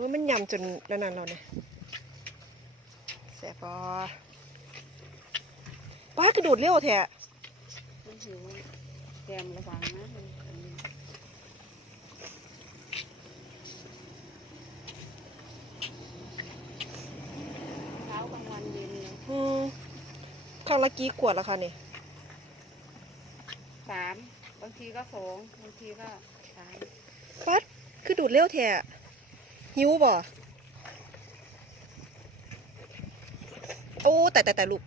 ว่ามันยำจนนั่นๆเราเนี่ยแสบปอป้ากระโดดเร็วแท้มันหิวแกมระวังนะมันอันนี้เช้ากลางวันเย็นเลยอืมข้างละกี่ขวดละคะเนี่ยสามบางทีก็สองบางทีก็สามป้าคือดูดเร็วแท้ หิวบ่โอ้แต่แต่แต่ลูก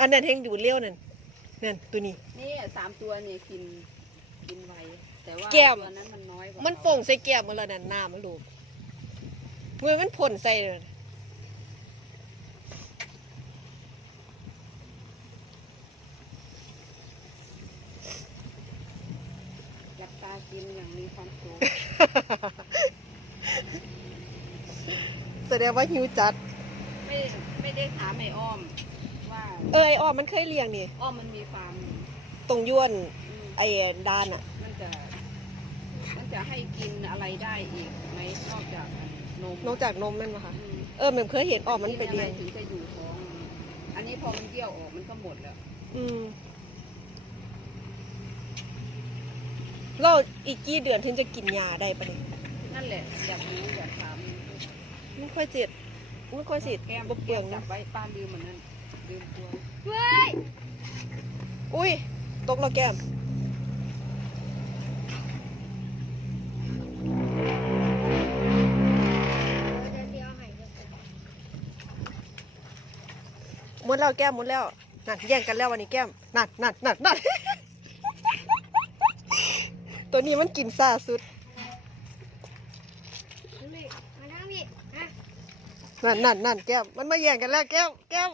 อันนั้นเฮงดูดเร็วนั่นนั่นตัวนี้ นี่สามตัวเนี่ยกินกินไวแต่ว่าแก้ม ตัวนั้นมันน้อยกว่ามันเขาโป่งใส่แก้มมันแล้วนั่นน้ำมันลูกเมื่อมันพ่นใส่เลย หลับตา กินอย่างมีความสุขแสดงว่าหิวจัด ไม่ไม่ได้ถามไอ้อ้อม ว่าเออไออ้อมมันเคยเลี้ยงนี่ อ้อมมันมีฟาร์มอยู่ตรงย้วนอืมไอ้ดานอะ มันจะ มันจะให้กินอะไรได้อีกไหมนอกจากนมนอกจากนมนั่นปะคะอืมเออแม่เคยเห็นอ้อมมันไปกิเลี้ยงอะไรถึงจะอยู่ท้องมันอันนี้พอมันเยี่ยวออกมันก็หมดแล้ว อืม เราอีกกี่เดือนถึงจะกินยาได้ปะเนี่ยนั่นแหละอยากรู้อยากถามไม่ค่อยเจ็ดไม่ค่อยสิแก้มบเปลืแก้องมจันะบไว้ป้าลืมเหมือนนั้นลืมตัวอุ้ยตกแล้วแก้มหมดแล้วแก้มหมดแล้วนั่นแย่งกันแล้ววันนี้แก้มนั่นนั่นนั่นนั่น ตัวนี้มันกินซาสุดนั่นนั่นนั่นแก้มมันมาแย่งกันแล้วแก้มแก้ม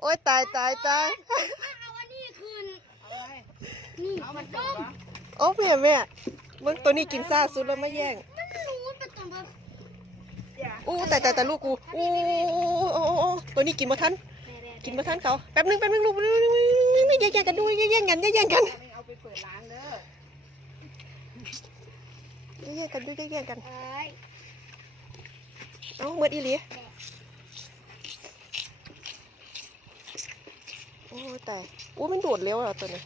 โอ๊ยตายตายตายเอาไว้เอามันจบวะโอ้แม่แม่มึงตัวนี้กินซ่าสุดแล้วมาแย่งอู้แต่แต่แต่ลูกกูอู้โอ้โอ้โอ้ตัวนี้กินมาทันกินมาทันเขาแป๊บนึงแป๊บนึงลูกไม่แย่งกันด้วยแย่งกันแย่งกันไม่เอาไปเปิดร้าน เด้อแย่งกันด้วยแย่งกันเอ้าเมื่ออีหลีโอ้ตายอู้มันโดดเร็วอะตัวนี้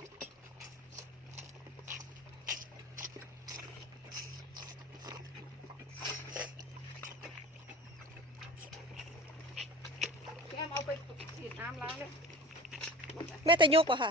แก้มเอาไปฉีดน้ำล้างเลยแม่จะยกป่ะค่ะ